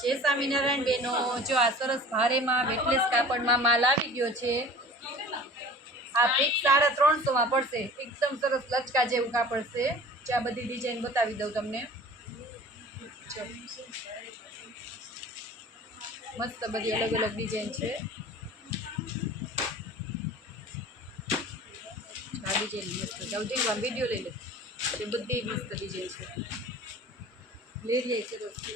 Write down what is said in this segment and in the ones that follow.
જય સ્વામિનારાયણ બેનો, જો આ સરસ ભારેમાં વેટલેસ કાપડમાં માલ આવી ગયો છે। આ ફિક્સ 350 માં પડશે। એકદમ સરસ લચકા જેવું કાપડ છે। જે આ બધી ડિઝાઇન બતાવી દઉં તમને। મસ્ત બધી અલગ અલગ ડિઝાઇન છે। આ ડિઝાઇન મસ્ત સૌથી વિડીયો લઈ લે, એ બધી મસ્ત ડિઝાઇન છે। લેરિયા સરસ છે।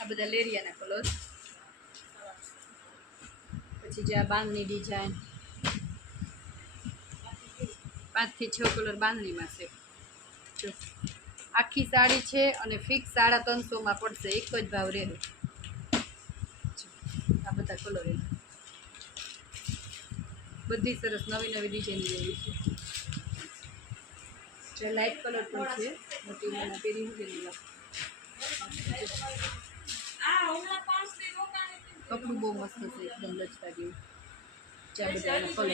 આ બધા લેરિયાના કલર, પછી જે આ બાંધની ડિઝાઇન 5 થી 6 કલર બાંધણીમાં છે। જો આખી સાડી છે અને ફિક્સ 350 માં પડશે। એક જ ભાવ રહે। આ બધા કલર બધી સરસ નવી નવી ડિઝાઇન લેવી છે। જે લાઇટ કલર પણ છે, મોટી નાના પહેરી મૂકેલી। કપડું બહુ મસ્ત છે, એકદમ લચકા જેવું। જ્યાં બધા એના કલર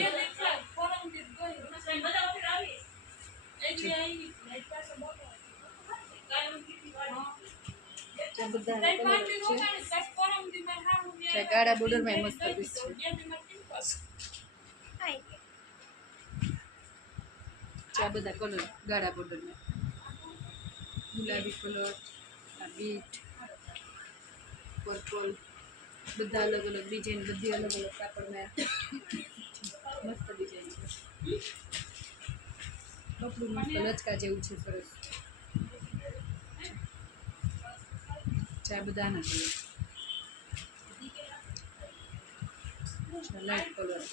છે। ગાળા બોર્ડરમાં મસ્ત પીસ છે। આ બધા કલર ગાળા બોર્ડરમાં, ગુલાબી કલર, આ બીટ, પર્પલ, બધા અલગ અલગ ડિઝાઇન, બધી અલગ અલગ કાપડમાં મસ્ત ડિઝાઇન છે। કપડું મસ્ત લચકા જેવું છે, સરસ। ચા બધાના કલર, લાઇટ કલર,